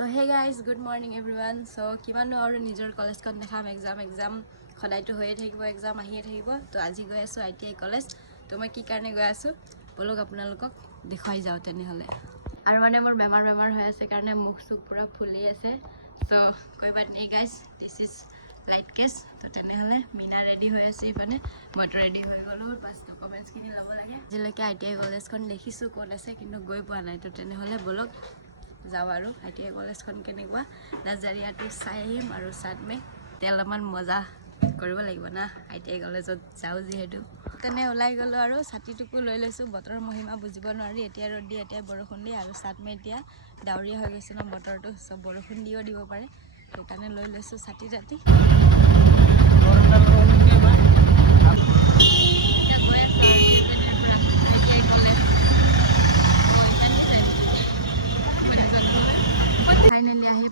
So hey guys, good morning everyone. So কিমানো আৰু নিজৰ কলেজখন দেখাম এক্সাম খদাইটো হৈয়ে থাকিব এক্সাম আহিয়ে থাকিব তো আজি গৈ আছো আইটিআই কলেজ তো মই কি কাৰণে গৈ আছো বলক আপোনালোকক দেখাই যাও তেনেহলে আৰু মানে মোৰ বেমাৰ হৈ আছে কাৰণে মুখ সুখ পুৰা ফুলি আছে সো কই বাত নাই guys this is light case তো তেনেহলে মিনা ৰেডি হৈ আছে ইফানে মই ৰেডি হৈ গলো বাস ডকুমেন্টছ কিনি লব লাগে যেলৈকে আইটিআই কলেজখন দেখিছো কোন আছে কিন্তু গৈ পোৱা নাই তো তেনেহলে বলক যাও আৰু আইটিআই কলেজখন কেনেকুৱা নাজাৰিয়াটো চাই আহিম আৰু সাথমে তেলমান মজা কৰিব লাগিব না আইটিআই কলেজত যাও যিহেতু তেনে ওলাই গলো আৰু ছাতিটুকু লৈ লৈছো বতৰৰ মহিমা বুজিব নোৱাৰি এতিয়া ৰদ দি এতিয়া বৰষুণ দি আৰু সাথমে এতিয়া ডাউৰীয়া হৈ গৈছে ন বতৰটো সব বৰষুণ দিও দিব পাৰে সেইকাৰণে লৈ লৈছো ছাতি ৰাতি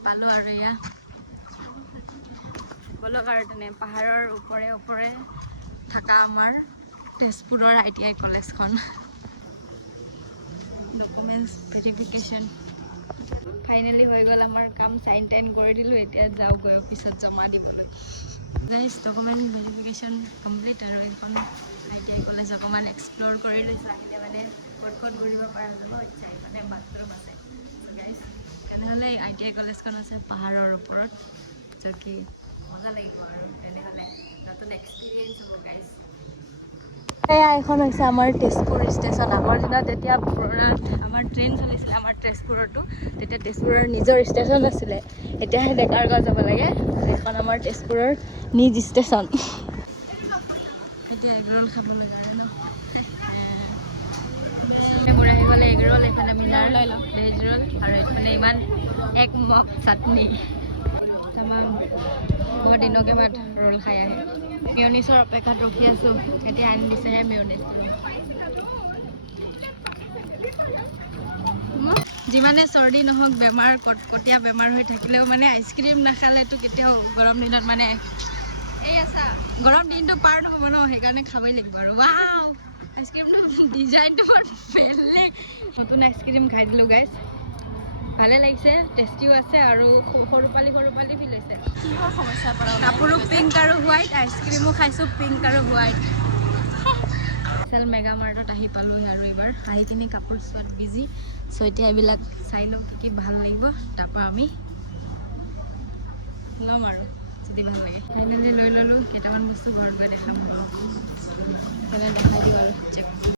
পালো আৰু ইয়া বলক আৰু তেনে পাহাৰৰ ওপৰে থাকা আমাৰ তেজপুৰৰ আইটিআই কলেজখন ডকুমেন্টছ ভেৰিফিকেশ্যন ফাইনেলি হৈ গ'ল আমাৰ কাম সাইন টাইন কৰি দিলো এতিয়া যাও গৈ অফিসত জমা দিবলৈ গাইস ডকুমেন্ট ভেৰিফিকেশ্যন কমপ্লিট আৰু এখন আইটিআই কলেজ অকমান এক্সপ্লোৰ কৰি লৈছো আহিলে মানে ক'ত ঘূৰিব পৰা যাব ইচ্ছা মানে মাত্ৰ আছে সো গাইস তেনেহলে আইটিআই কলেজখন আছে পাহাৰৰ ওপৰত जो कि মজা লাগিব আৰু তেনেহলে নতুন এক্সপেৰিয়েন্স হ'ব গাইস এয়া এখন হৈছে আমাৰ তেজপুৰ ষ্টেচন আগৰ দিনত তেতিয়া আমাৰ ট্ৰেইন চলিছিল আমাৰ তেজপুৰতো তেতিয়া তেজপুৰৰ নিজৰ ষ্টেচন আছিলে এতিয়াহে ডেকাৰগাঁও যাব লাগে এখন আমাৰ তেজপুৰৰ নিজ ষ্টেচন এতিয়া এগৰোল খাব লাগে মোৰ আহি গ'লে এগৰোল এইফালে মিনাৰ লৈ লওঁ ভেজ ৰোল আৰু এইফালে ইমান এক মগ চাটনি बहुत दिनों के बाद रोल खाया है मेयोनीजर अपेक्षात रखी आसो এতিয়া আনি দিছেহে মেয়োনিজ যিমানে চৰ্দি নহওক বেমাৰ কটকটীয়া বেমাৰ হৈ থাকিলেও মানে আইচক্ৰীম নাখালেতো কেতিয়াও গৰম দিনত মানে এই আছা গৰম দিনটো পাৰ নহব ন সেইকাৰণে খাবই লাগিব আৰু ওয়াও আইচক্ৰীমটো ডিজাইনটো বৰ বেলেগ নতুন আইচক্ৰীম খাই দিলো গাইস ভালে লাগিছে টেস্টিও আছে আৰু সৰু পালি ফিল হৈছে কি সমস্যা পৰা কাপোৰো পিংক আৰু হোৱাইট আইচক্ৰীমো খাইছো পিংক আৰু হোৱাইট চেল মেগা মাৰ্টত আহি পালো আৰু এবাৰ আহি কিনি কাপোৰ চোৱাত বিজি সো এতিয়া এইবিলাক চাই লওঁ কি ভাল লাগিব তাৰপৰা আমি লম আৰু যদি ভাল লাগে ফাইনেলি লৈ ললো কেইটামান বস্তু ঘৰত গৈ দেখাম তেনে দেখাই দিওঁ আৰু চেক